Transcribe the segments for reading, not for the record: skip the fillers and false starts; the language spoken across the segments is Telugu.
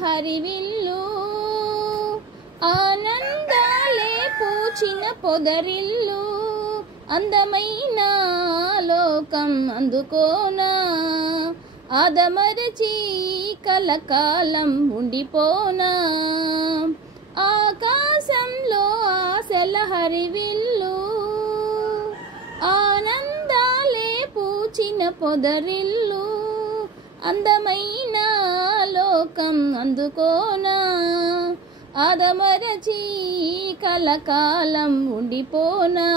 హరివిల్లు ఆనందాలే పూచిన పొదరిల్లు అందమైన లోకం అందుకోనా ఆదమరచి కలకాలం ఉండిపోనా ఆకాశంలో ఆశల హరివిల్లు ఆనందాలే పూచిన పొదరిల్లు అందమైన లోకం అందుకోనా ఆదమరచి కలకాలం ఉండిపోనా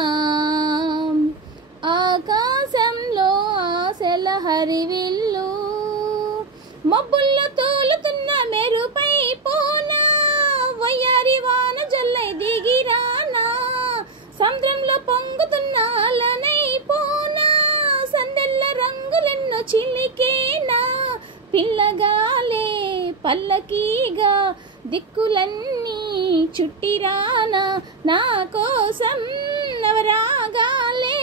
ఆకాశంలో ఆశల హరివిల్లు మబ్బుల్లో తోలుతున్న మెరుపై పోనా వయ్యారి వాన జల్లై దిగిరానా సముద్రంలో పొంగుతున్న అలనై పోనా సందెల్ల రంగులెన్నో చిలికేనా పిల్లగాలే పల్లకీగా దిక్కులన్నీ చుట్టిరానా నా కోసం నవరాగాలే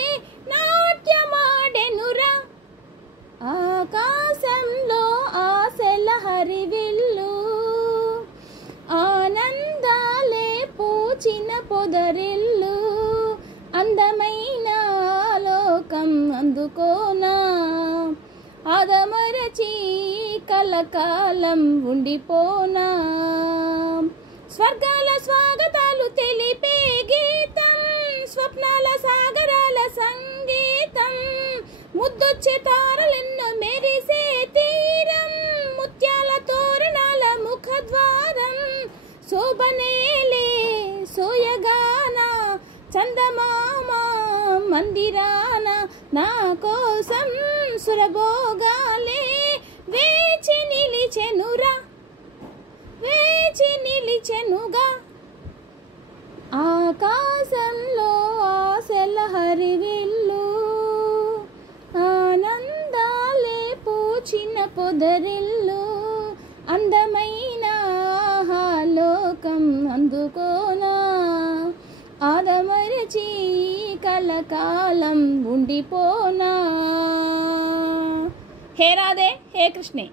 నాట్యమాడెనురా ఆకాశంలో ఆశల హరివిల్లు ఆనందాలే పూచిన పొదరిల్లు అందమైన లోకం అందుకోనా ఆదమరచి కలకాలం ఉండిపోనా స్వర్గాల స్వాగతాలు తెలిపే గీతం స్వప్నాల సాగరాల సంగీతం ముద్దొచ్చే తారలెన్నో మెరిసే తీరం ముత్యాల తోరణాల ముఖద్వారం శోభనేలే సోయగాన చందమామ మందిరాన నా కోసం సురభోగాలే వేచి నిలిచెనురా వేచి నిలిచెనుగా ఆకాశంలో ఆశల హరివిల్లు ఆనందాలే పూచిన పొదరిల్లు అందమైన లోకం అందుకోనా ఆదమరచి కలకాలం ఉండిపోనా హే రాధే హే కృష్ణే.